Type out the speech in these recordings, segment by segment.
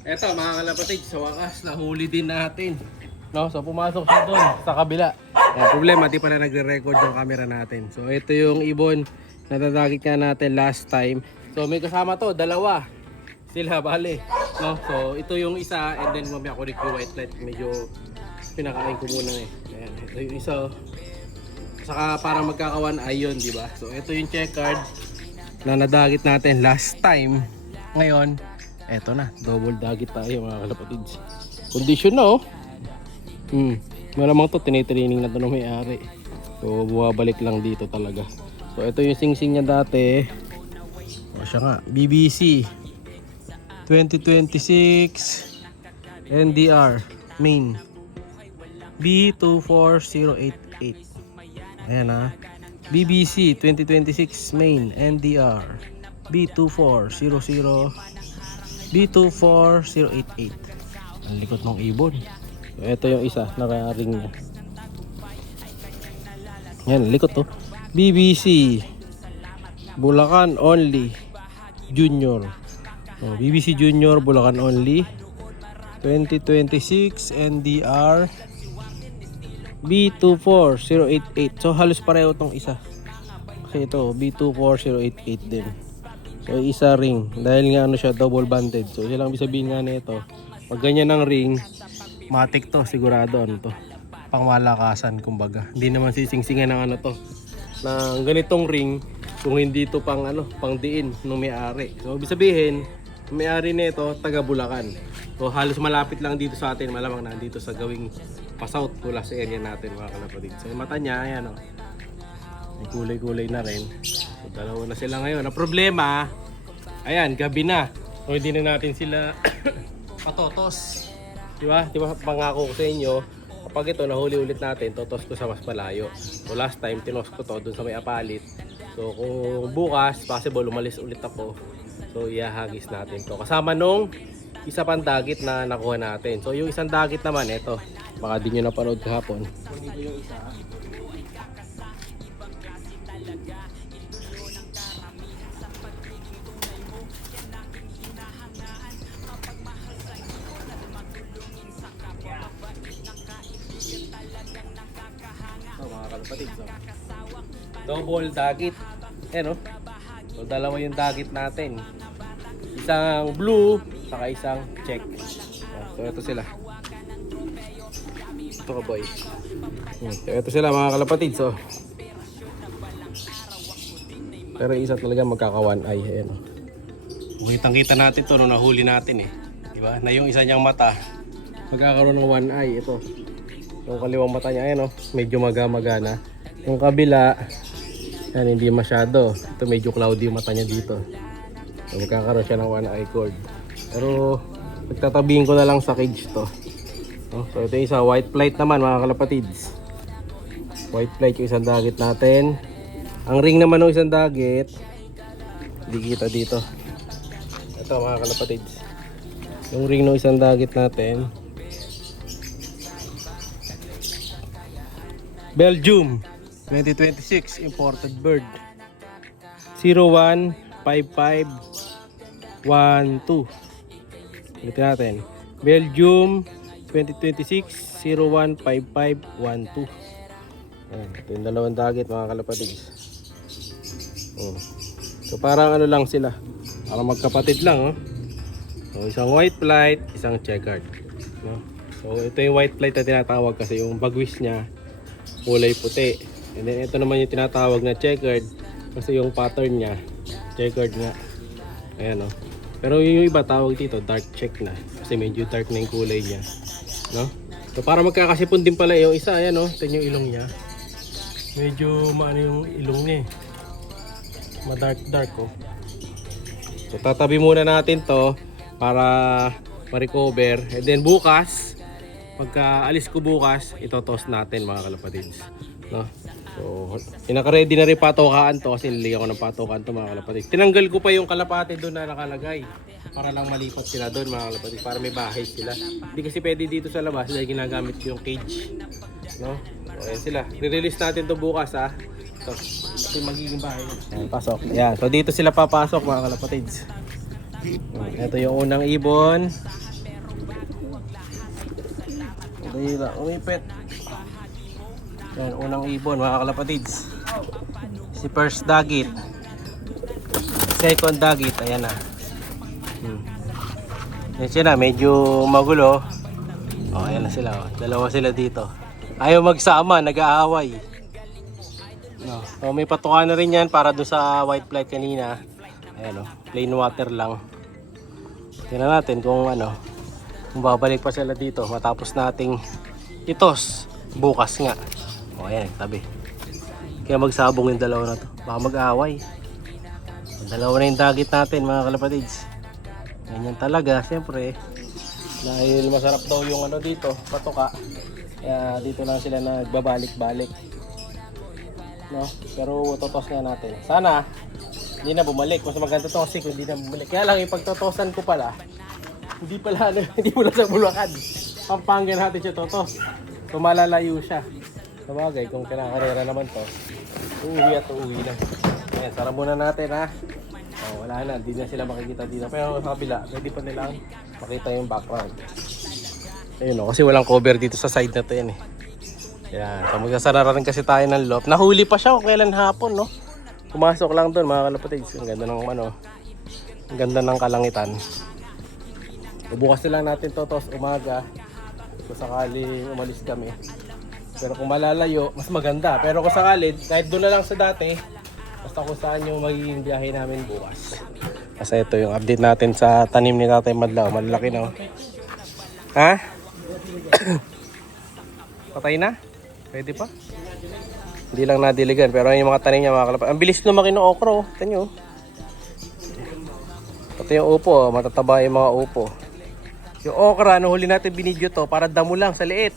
Eto mga kalapatid, sa wakas nahuli din natin. No, so pumasok siya doon sa kabila. Problema, di pala nagre-record yung camera natin. So ito yung ibon na nadagit nga natin last time. So may kasama to, dalawa. Sila bale. No, so ito yung isa and then mamaya ko yung white light. Medyo pinakain ko muna eh. Ayan, ito yung isa. Saka para magkakawan ay yun, di ba? So ito yung checkered na nadagit natin last time. Ngayon, eto na, double dagit tayo mga kalapatids. Condition na oh. Malamang to, tinitraining na to ng may-ari. So buwabalik lang dito talaga. So ito yung singsing niya dati. O siya nga, BBC 2026 NDR main B24088. Ayan ha, BBC 2026 main NDR B24000 B24088. Ang likot ng ibon. So, ito yung isa, naka-ring niya. Yan, likot to. BBC Bulacan only Junior. So, BBC Junior Bulacan only 2026 NDR B24088. So halos pareho tong isa. Kasi ito B24088 din. So isa ring, dahil nga ano siya, double banded. So yun lang ibig sabihin nga nito, pag ganyan ng ring, matik to, sigurado ano to, pangmalakasan kumbaga. Hindi naman sisingsingan ng ano to, ng ganitong ring kung hindi to pang ano, pang diin ng may-ari. So ibig sabihin, may-ari nito taga Bulacan. So halos malapit lang dito sa atin, malamang nandito sa gawing pa-south mula sa area natin mga kalapatid. So yung mata niya, ayan o, may kulay-kulay na rin. So dalawa na sila ngayon. Ang problema, ayan, gabi na. So hindi na natin sila patotos. Diba? Diba pangako ko sa inyo, kapag ito nahuli ulit natin, totos ko sa mas malayo. So last time, tinos ko to dun sa may apalit. So kung bukas, possible umalis ulit ako. So ihahagis natin to. Kasama nung isa pang dagit na nakuha natin. So yung isang dagit naman, ito. Baka di nyo napanood kahapon. Dito yung isa. Mga kalapatid, so double dagit. Ayan o. So dalawa yung dagit natin. Isang blue, saka isang check. So ito sila. Ito ka boy. So ito sila mga kalapatid. So pero isa talaga magkakawan ay. Ayan o. Kitang kita natin to nung nahuli natin eh. Diba? Na yung isa niyang mata magkakaroon ng one eye. Ito. Yung kaliwang mata niya, ayan o, medyo maga-maga na. Yung kabila, yan, hindi masyado. Ito medyo cloudy yung mata niya dito. So, magkakaroon siya ng one eye cord. Pero, pagtatabihin ko na lang sa cage to. So, ito yung isa, white flight naman mga kalapatids. White flight yung isang dagit natin. Ang ring naman ng isang dagit, hindi kita dito. Ito mga kalapatids. Yung ring ng isang dagit natin, Belgium 2026 imported bird 015512. Ulitin natin, Belgium 2026 015512. Ito yung dalawang dagit mga kalapatids. So parang ano lang sila, parang magkapatid lang oh. So isang white flight, isang checkered no? So ito yung white flight na tinatawag kasi yung bagwis niya kulay puti. And then ito naman yung tinatawag na checkered kasi yung pattern niya checkered nga. Ayan o. Pero yung iba tawag dito dark check na kasi medyo dark na yung kulay niya no? So para magkakasipon din pala yung isa. Ayan o, ito yung ilong niya. Medyo maano yung ilong niya eh, ma-dark oh. So tatabi muna natin to para ma-recover. And then bukas, pagka alis ko bukas, itotoss natin mga kalapatids no? So inaka-ready na rin patokaan to kasi nilagyan ko ng patokaan to mga kalapatids. Tinanggal ko pa yung kalapate doon na nakalagay para lang malipat sila doon mga kalapatids, para may bahay sila. Hindi kasi pwede dito sa labas dahil ginagamit ko yung cage no? So ayan sila, re-release natin to bukas ha. So ito yung magiging bahay. Ayan, pasok. Ayan, so dito sila papasok mga kalapatids. Ito yung unang ibon. Dahil lang, umipit. Yan, unang ibon mga kalapatids. Si first dagit. Second dagit, ayan na. Yan sila, medyo magulo. Oh, ayan na sila. Oh. Dalawa sila dito. Ayaw magsama, nag-aaway. No. So, may patuka na rin yan para doon sa white flight kanina. Ayan o, plain water lang. Tingnan natin kung ano, kung babalik pa sila dito matapos nating itos bukas nga. O ayan, tabi. Kaya magsabong yung dalawa na to. Baka mag-aaway. Dalawa na yung dagit natin mga kalapatids. Ganyan talaga, siyempre. Dahil masarap daw yung ano dito, patuka. Kaya dito lang sila nagbabalik-balik. No? Pero totos nga natin. Sana hindi na bumalik. Mas maganda to kasi kung hindi na bumalik. Kaya lang yung pagtotosan ko pala, hindi pala hindi mula sa Bulacan. Pampanga natin siya totos. So malalayo siya. Sabagay kung kinakarera naman to, uuwi at uuwi na. Ayan, sarap muna natin ha. Oh, wala na, hindi na sila makikita dito. Pero sa kabila, hindi pa nilang makita yung background. Ayun o, kasi walang cover dito sa side na to yan eh. Ayan, so magsasara rin kasi tayo ng loft. Nahuli pa siya kung kailan hapon, no? Pumasok lang doon mga kalapatids. Ang ganda ng ano, ang ganda ng kalangitan. Bukas na lang natin to tos umaga. Kung sakali umalis kami. Pero kung malalayo, mas maganda. Pero kung sakali, kahit doon na lang sa dati, basta kung saan yung magiging biyahe namin bukas. Kasi ito yung update natin sa tanim ni Tatay Madlaw. Malalaki na oh. Ha? Patay na? Pwede pa? Hindi lang nadiligan. Pero yung mga tanim niya mga kalapatids. Ang bilis lumaki ng okra oh. Ito nyo. Ito yung upo. Matataba yung mga upo. Yung okra, huli natin binidyo to para damo lang sa liit.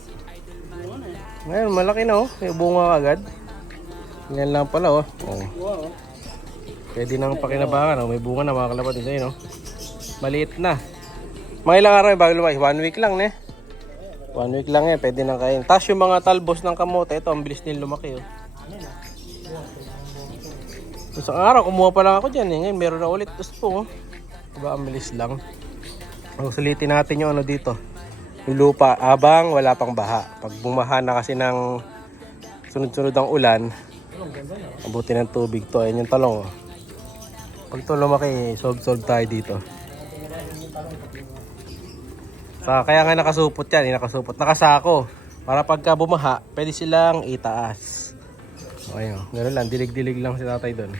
Ngayon, malaki na oh. May bunga agad. Yan lang pala oh. Oh. Pwede nang pakinabangan oh. May bunga na mga kalapatids ayun oh. Maliit na. Mga ilang araw yung bago lumaki. 1 week lang eh. 1 week lang eh. Pwede nang kain. Tapos yung mga talbos ng kamote. Ito ang bilis nila lumaki oh. Isang araw kumuha pa lang ako dyan eh. Ngayon meron na ulit. Tapos po oh. Diba ang bilis lang. Sulitin natin yung ano dito. Yung lupa abang wala pang baha. Pag bumaha na kasi ng sunod-sunod ang ulan, abutin ng tubig to. Ayan yung talong oh. Pag to lumaki, solve tayo dito. Kaya nga nakasupot yan, nakasupot. Nakasako. Para pagka bumaha, pwede silang itaas. Ayun, gano'n lang, dilig-dilig lang si tatay doon.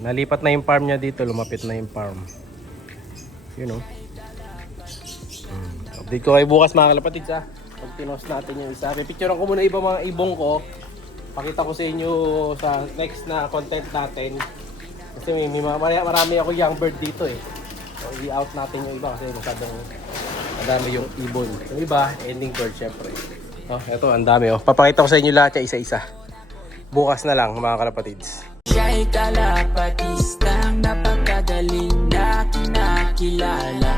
Nalipat na yung farm niya dito, lumapit na yung farm. You know. Update ko kayo bukas mga kalapatids ha. Pag tinos natin yung isa. Pipicturean ko muna iba mga ibong ko. Pakita ko sa inyo sa next na content natin. Kasi marami ako young bird dito eh. So i-out natin yung iba kasi masyadong madami yung ibon. Yung iba, ending bird syempre. Oh, eto ang dami oh. Papakita ko sa inyo lahat yung isa-isa. Bukas na lang mga kalapatids. Siya'y kalapatistang napakagaling na kinakilala.